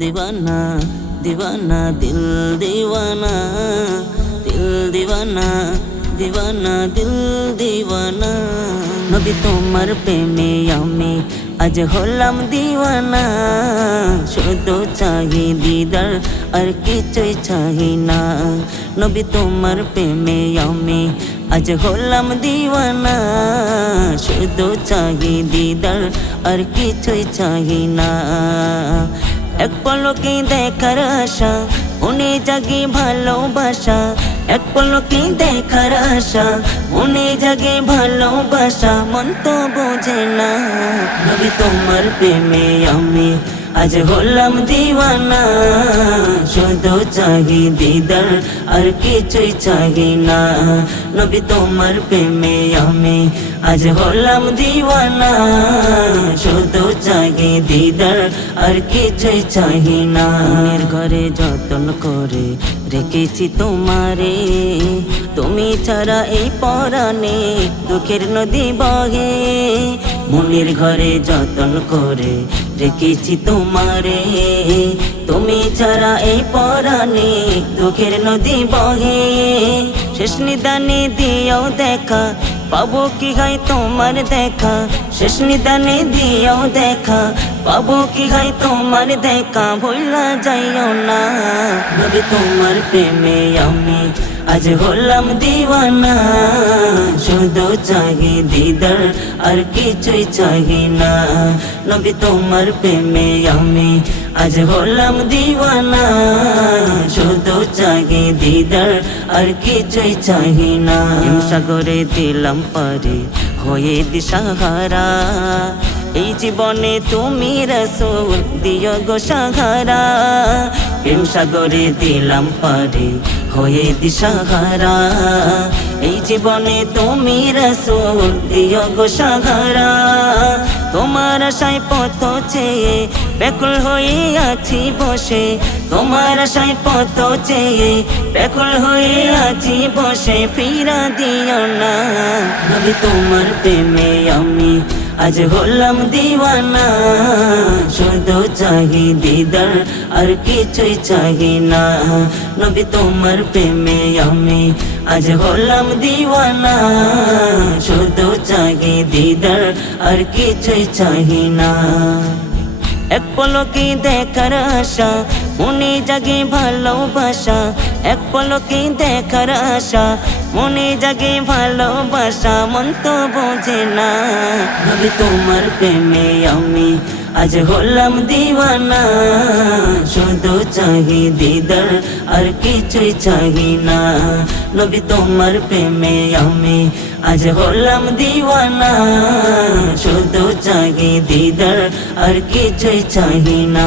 দিওয়ানা দিওয়ানা দিল দিওয়ানা দিল দিওয়ানা দিওয়ানা দিল দিওয়ানা নবী তোমার প্রেমে আমি আজ হলাম দিওয়ানা। শুধু চাহি দিদার, আর কিছুই চাহি না। নবী তোমার প্রেমে আমি আজ হলাম দিওয়ানা। শুধু চাহি দিদার, আর কিছুই চাহি না। এক পলকে দেখার আশা উনি জাগে ভালোবাসা। এক পলকে দেখার আশা উনি জাগে ভালোবাসা। মন তো বোঝে না তোমার প্রেমে আমি আজ হলাম দিওয়ানা, শুধু চাহি দিদার, আর কিছুই চাহি না। নবী তোমার প্রেমে আমি আজ হলাম দিওয়ানা, শুধু চাহি দিদার, আর কিছুই চাহি না। ঘরে যতন করে রেখেছি তোমারে, তুমি ছাড়া এই পরাণে দুঃখের নদী বহে। মনের ঘরে যতন করে রেখেছি তোমারে। তুমি ছাড়া এই পরাণে দুঃখের নদী বহে। শেষ নিদানে দিও দেখা, পাবো কি হয় তোমার দেখা। শেষ নিদানে দিও দেখা, পাবো কি হয় তোমার দেখা। ভুলা যাইও না। তোমার প্রেমে আমি আজ হলাম দিওয়ানা। শুধু চাহি দিদার, আর কিছুই চাহি না। নবী তোমার প্রেমে আমি আজ হলাম দিওয়ানা। শুধু চাহি দিদার, আর কিছুই চাহি না। সাগরে দিলাম পারে হয়ে দিশাহারা। এই জীবনে তুমি রসুল, দিও গো সাহারা। প্রেম সাগরে দিলাম পারে, হয়ে দিশাহারা। এই জীবনে তুমি রসুল, দিও গো সাহারা। তোমার আশায় পথ চেয়ে ব্যাকুল হয়ে আছি বসে। তোমার আশায় পথ চেয়ে ব্যাকুল হয়ে আছি বসে। ফিরা দিও না। নবী তোমার প্রেমে আমি আজ হলাম দিওয়ানা। শুধু চাহি দিদার আর কিছুই চাহি না নবী তোমার প্রেমে আমি আজ হলাম দিওয়ানা শুধু চাহি দিদার আর কিছুই চাহি না এক পলকে দেখার আশা মনে জাগে ভালোবাসা এক পলকে দেখার আশা মনে জাগে ভালোবাসা মন তো বোঝে না তোমার প্রেমে আমি আজ হলাম দিওয়ানা। শুধু চাহি দিদার, আর কিছুই চাহি না। নবী তোমার প্রেমে আমি আজ হলাম দিওয়ানা। শুধু চাহি দিদার, আর কিছুই চাহি না।